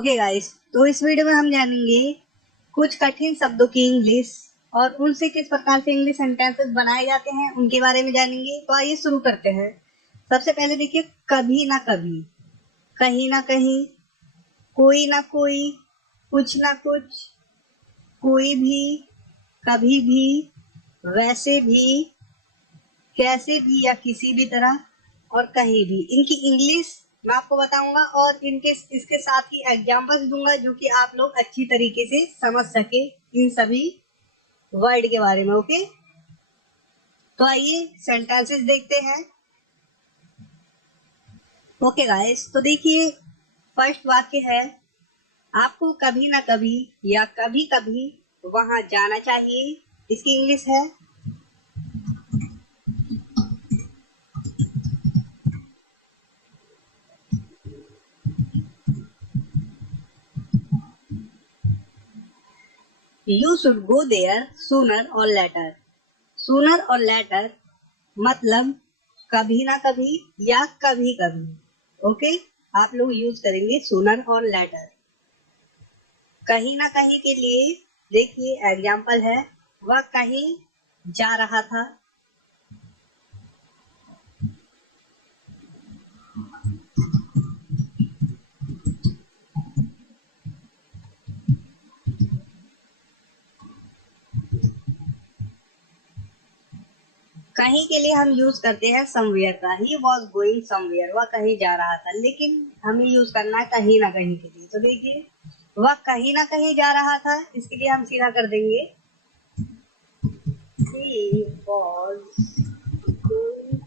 Okay guys, तो इस video में हम जानेंगे कुछ कठिन शब्दों की इंग्लिश और उनसे किस प्रकार से इंग्लिश सेंटेंसेस बनाए जाते हैं उनके बारे में जानेंगे। तो आइए शुरू करते हैं। सबसे पहले देखिए, कभी ना कभी, कहीं ना कहीं, कोई ना कोई, कुछ ना कुछ, कोई भी, कभी भी, वैसे भी, कैसे भी या किसी भी तरह और कहीं भी। इनकी इंग्लिश मैं आपको बताऊंगा और इनके इसके साथ ही एग्जांपल्स दूंगा जो कि आप लोग अच्छी तरीके से समझ सके इन सभी वर्ड के बारे में। ओके, तो आइए सेंटेंसेस देखते हैं। ओके गाइस, तो देखिए फर्स्ट वाक्य है, आपको कभी ना कभी या कभी कभी वहां जाना चाहिए। इसकी इंग्लिश है, you should go there sooner or later. Sooner or later मतलब कभी ना कभी या कभी कभी। ओके, आप लोग यूज करेंगे सूनर और लेटर। कहीं ना कहीं के लिए देखिए एग्जाम्पल है, वह कहीं जा रहा था। कहीं के लिए हम यूज करते हैं समवेयर का। ही वॉज गोइंग समवेयर, वह कहीं जा रहा था, लेकिन हमें यूज करना है कहीं ना कहीं के लिए। तो देखिए वह कहीं ना कहीं जा रहा था, इसके लिए हम सीधा कर देंगे he was going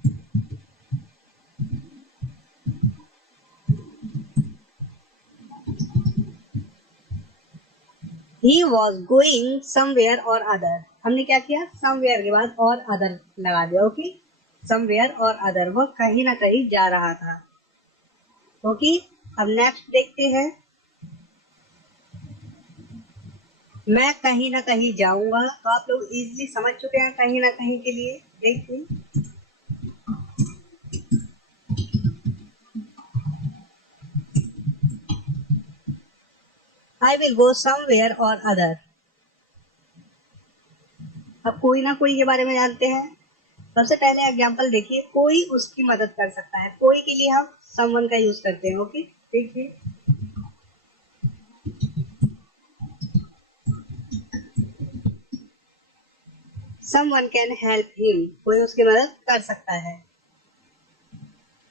he was going somewhere or other। हमने क्या किया, somewhere के बाद और other लगा दिया। ओके, somewhere और other, वह कहीं ना कहीं जा रहा था। ओके, अब नेक्स्ट देखते हैं, मैं कहीं ना कहीं जाऊंगा। तो आप लोग इजीली समझ चुके हैं कहीं ना कहीं के लिए। देखिए आई विल गो समवेयर और अदर। अब कोई ना कोई के बारे में जानते हैं। सबसे पहले एग्जांपल देखिए, कोई उसकी मदद कर सकता है। कोई के लिए हम समवन का यूज करते हैं। ओके, देखिए समवन कैन हेल्प हिम, कोई उसकी मदद कर सकता है।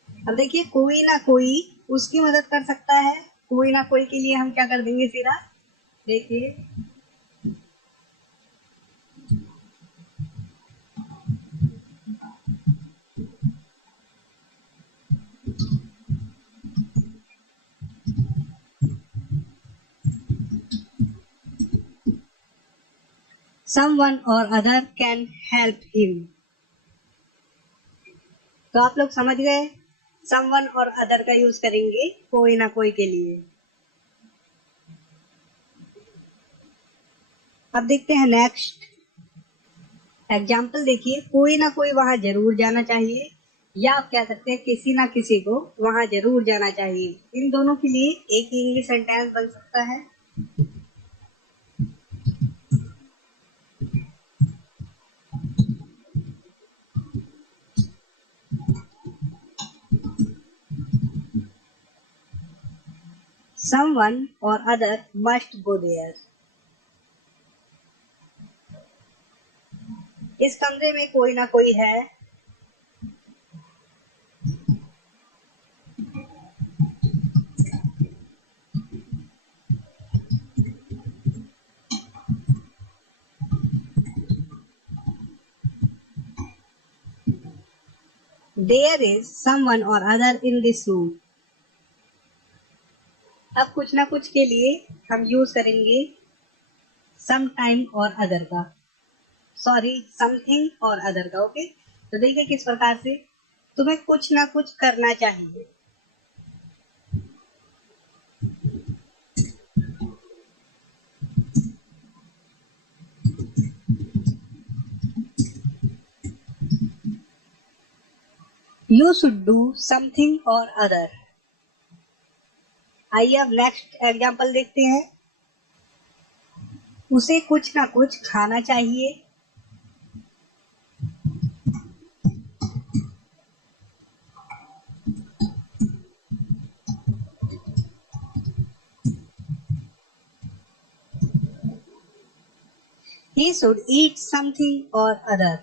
अब देखिए कोई ना कोई उसकी मदद कर सकता है। कोई ना कोई के लिए हम क्या कर देंगे सीधा, देखिए समवन और अदर कैन हेल्प हिम। तो आप लोग समझ गए, समवन और अदर का यूज करेंगे कोई ना कोई के लिए। अब देखते हैं नेक्स्ट एग्जाम्पल। देखिए कोई ना कोई वहां जरूर जाना चाहिए, या आप कह सकते हैं किसी ना किसी को वहां जरूर जाना चाहिए। इन दोनों के लिए एक ही इंग्लिश सेंटेंस बन सकता है। समवन और अदर मस्ट गो देयर। इस कमरे में कोई ना कोई है। देयर इज समवन और अदर इन दिस रूम। अब कुछ ना कुछ के लिए हम यूज करेंगे सम टाइम और अदर का, सॉरी समथिंग और अदर का। ओके, तो देखिए किस प्रकार से, तुम्हें कुछ ना कुछ करना चाहिए। यू शुड डू समथिंग और अदर। आइए अब नेक्स्ट एग्जाम्पल देखते हैं। उसे कुछ ना कुछ खाना चाहिए। He should eat something or other।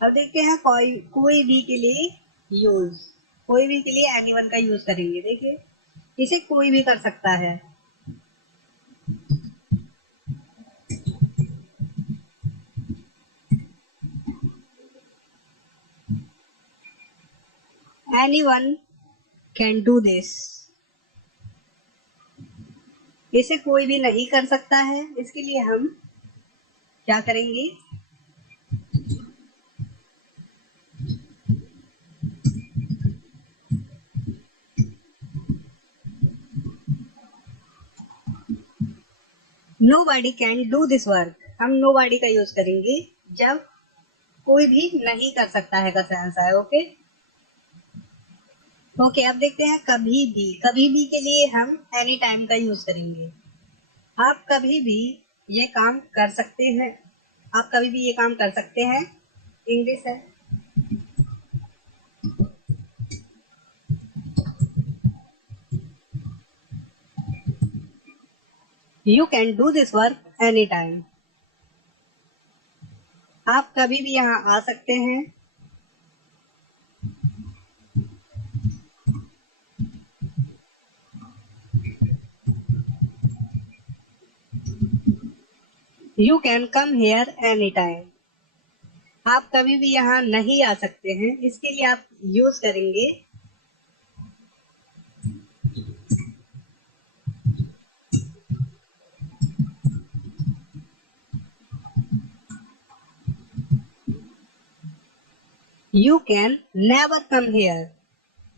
अब देखते हैं कोई भी के लिए यूज, कोई भी के लिए एनीवन का यूज करेंगे। देखिए इसे कोई भी कर सकता है। Anyone can do this. इसे कोई भी नहीं कर सकता है, इसके लिए हम क्या करेंगे? Nobody can do this work। हम nobody का यूज करेंगे जब कोई भी नहीं कर सकता है का सेंस है। ओके ओके, अब देखते हैं कभी भी। कभी भी के लिए हम एनी टाइम का यूज करेंगे। आप कभी भी ये काम कर सकते हैं। आप कभी भी ये काम कर सकते हैं, इंग्लिश है। You can do this work any time. आप कभी भी यहाँ आ सकते हैं। You can come here any time. आप कभी भी यहाँ नहीं आ सकते हैं, इसके लिए आप यूज करेंगे you can never come here.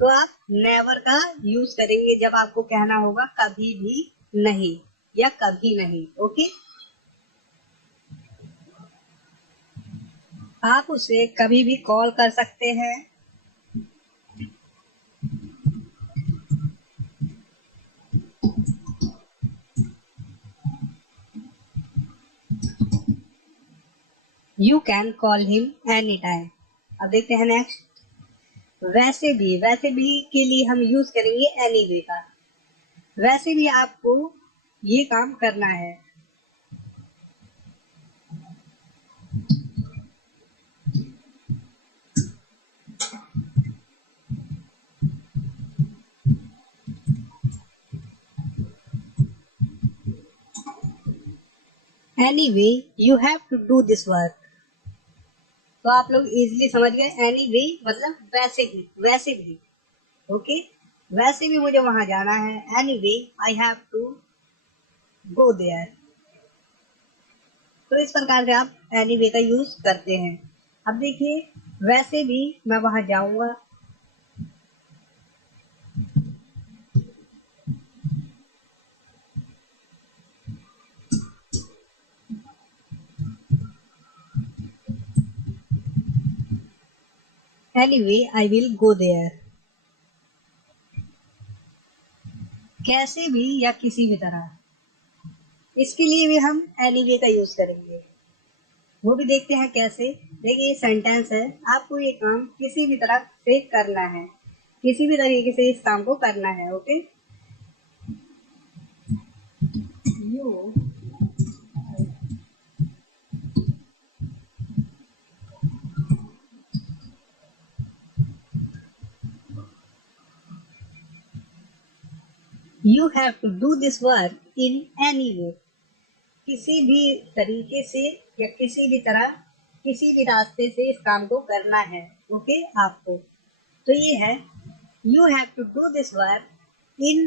तो आप नेवर का यूज करेंगे जब आपको कहना होगा कभी भी नहीं या कभी नहीं। ओके, आप उसे कभी भी कॉल कर सकते हैं। You can call him any time. अब देखते हैं नेक्स्ट। वैसे भी के लिए हम यूज करेंगे एनी वे का। वैसे भी आपको ये काम करना है। Anyway you have to do this work. तो आप लोग इजीली समझ गए, एनी वे मतलब वैसे भी। ओके, वैसे भी मुझे वहां जाना है। Anyway I have to go there. तो इस प्रकार से आप एनी वे का यूज करते हैं। अब देखिए, वैसे भी मैं वहां जाऊंगा। Anyway I will go there. कैसे भी या किसी भी तरह, इसके लिए भी हम एनी वे का यूज करेंगे। वो भी देखते हैं कैसे। देखिए ये सेंटेंस है, आपको ये काम किसी भी तरह से करना है, किसी भी तरीके से इस काम को करना है। Okay, you you have to do this work in any way. किसी भी तरीके से या किसी भी तरह, किसी भी रास्ते से इस काम को करना है। ओके, आपको तो ये है you have to do this work in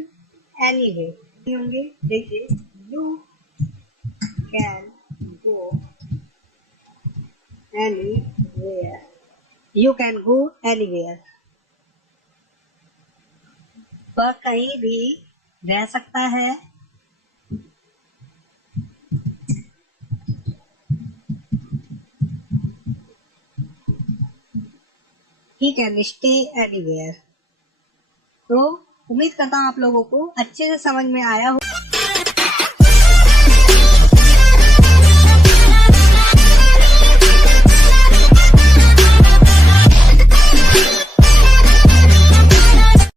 any way. होंगे देखिए, you can go anywhere. You can go anywhere. वह कहीं भी रह सकता है। He can stay anywhere. तो उम्मीद करता हूँ आप लोगों को अच्छे से समझ में आया हो।